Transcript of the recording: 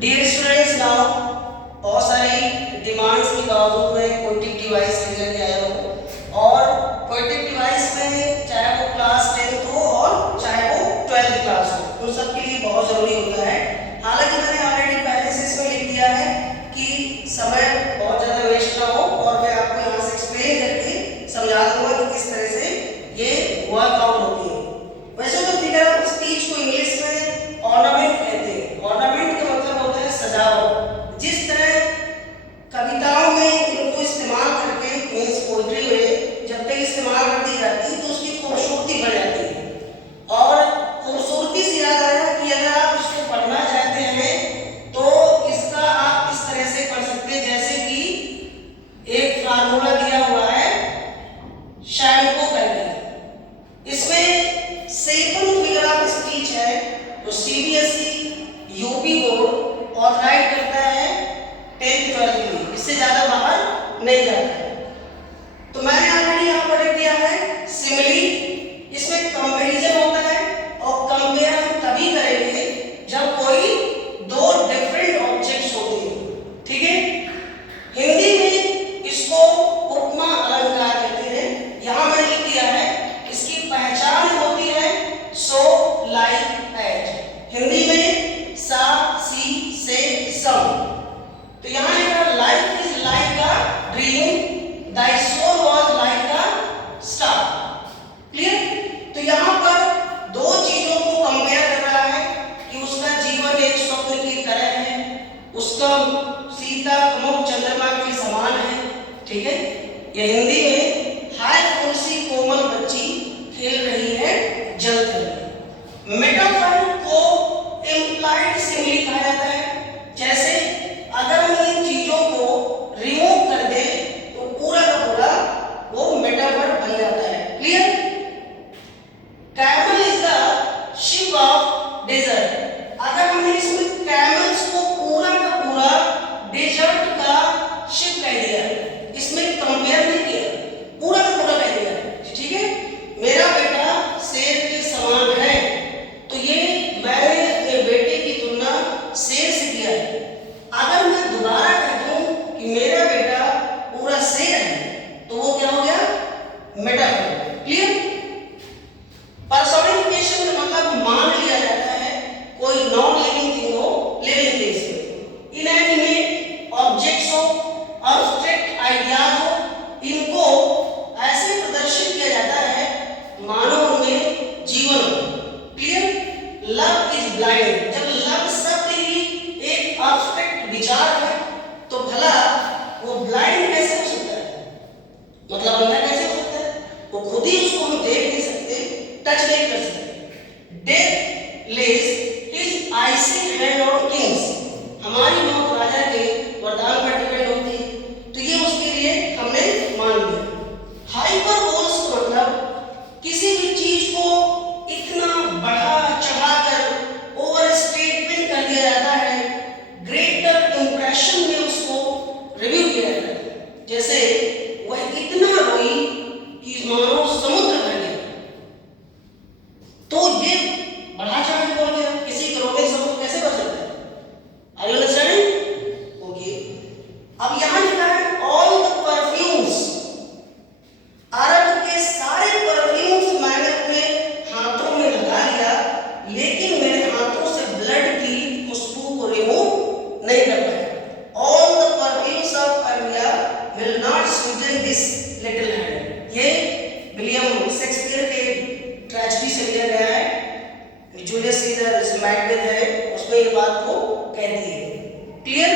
Dear students, now बहुत सारी demands के बावजूद मैं पोएटिक डिवाइस लेकर के आया हूँ। और पोएटिक डिवाइस में चाहे वो क्लास 10th हो और चाहे वो 12th क्लास हो, उन सब के लिए बहुत ज़रूरी होता है। हालांकि मैंने ऑलरेडी पहले से इसमें लिख दिया है कि समय बहुत ज़्यादा वेस्ट ना हो और मैं आपको यहाँ से एक्सप्लेन करके समझा दूंगा कि किस तरह से ये वर्कआउट होती है। वैसे तो फिगर ऑफ स्पीच को इंग्लिश में ऑर्नामेंट कहते हैं। ऑर्नामेंट का मतलब होता है सजावट। जिस तरह कविताओं में इनको इस्तेमाल करके मीन्स पोइट्री में जब तक इस्तेमाल कर दी जाती है तो उसकी खूबसूरती बढ़ जाती है। और खूबसूरती से याद आया कि अगर आप इसको पढ़ना चाहते हैं तो इसका आप इस तरह से पढ़ सकते हैं, जैसे कि एक फार्मूला दिया हुआ है शैम्पू करके। इसमें 7 फिगर ऑफ स्पीच है तो सीबीएसई यूपी बोर्ड ऑथराइज करता है 10th 12th के लिए, इससे ज्यादा बाहर नहीं जाता है। तो मैंने ऑलरेडी यहाँ पर लिख दिया है सिमिली। इसमें कंपैरिजन होता है और कंपेयर हम तभी करेंगे जब कोई दो डिफरेंट ऑब्जेक्ट्स होते हैं, ठीक है। हिंदी में इसको उपमा अलंकार कहते हैं। यहाँ मैंने लिख दिया है इसकी पहचान होती है सो, लाइक, एज। हिंदी में सा, सी, से, सम। तो यहाँ लिखा life is like a dream, the soul was like a star. Clear? तो यहाँ पर दो चीजों को कंपेयर कर रहा है कि उसका जीवन एक स्वप्न की तरह है, उसका सीता मुख चंद्रमा के समान है, ठीक है। यह हिंदी में हाय तुलसी कोमल बच्ची खेल रही है जल तले। मेटाफर को इम्प्लाइड सिमिली कहा जाता है। जैसे अगर हम इन चीजों को रिमूव कर दे तो पूरा का पूरा वो मेटाफर बन जाता है। Clear? Camel is the ship of desert. अगर हमने इसमें कैमल्स को पूरा का पूरा डेजर्ट का शिप कह दिया, इसमें कंपेयर नहीं किया, पूरा का पूरा कह दिया, ठीक है। मेरा बेटा शेर के समान है, तो ये मैंने अपने बेटे की तुलना शेर से किया है। अगर मैं दोबारा कह दूं कि मेरा बेटा पूरा शेर है तो वो क्या हो गया? मेटाफर। क्लियर? पर्सोनिफिकेशन का मतलब मान लिया जाता है कोई नॉन लिविंग थिंग हो लिविंग थिंग्स में। इनएनिमेट ऑब्जेक्ट्स हो, अब्स्ट्रैक्ट आइडियाज हो, इनको ऐसे प्रदर्शित किया जाता है मानो उनमें जीवन हो। क्लियर? Love is blind. जब लव शब्द ही एक अब्स्ट्रैक्ट विचार है तो भला वो ब्लाइंड कैसे हो सकता है, मतलब अंधा कैसे हो सकता है? वो खुद ही उसको हम देख नहीं सकते, टच नहीं कर सकते। Death lays his icy hand on kings. हमारी मौत राजा के वरदान पर डिपेंड होती है, तो ये उसके लिए हमने मान लिया। हाइपरबोल्स का मतलब किसी भी चीज को इतना बढ़ा चढ़ाकर ओवर स्टेटमेंट कर दिया जाता है, ग्रेटर इंप्रेशन में उसको रिव्यू किया जाता है। जैसे वह इतना रोई कि मानो समुद्र भर गया, तो ये बढ़ा चढ़ा के बोल गया। किसी के रोने से समुद्र कैसे भर सकता है? Are you understanding? ओके। अब यहाँ लिखा है ऑल द परफ्यूम्स। अरब के सारे परफ्यूम्स मैंने अपने हाथों में लगा लिया, लेकिन मेरे हाथों से ब्लड की खुशबू को रिमूव नहीं कर पाया। All the perfumes of Arabia will not Sutton this little hand. ये विलियम शेक्सपियर के ट्रेजेडी से लिया गया है, जूलियस सीजर मैकबेथ है, उसमें ये बात को कहती है। क्लियर?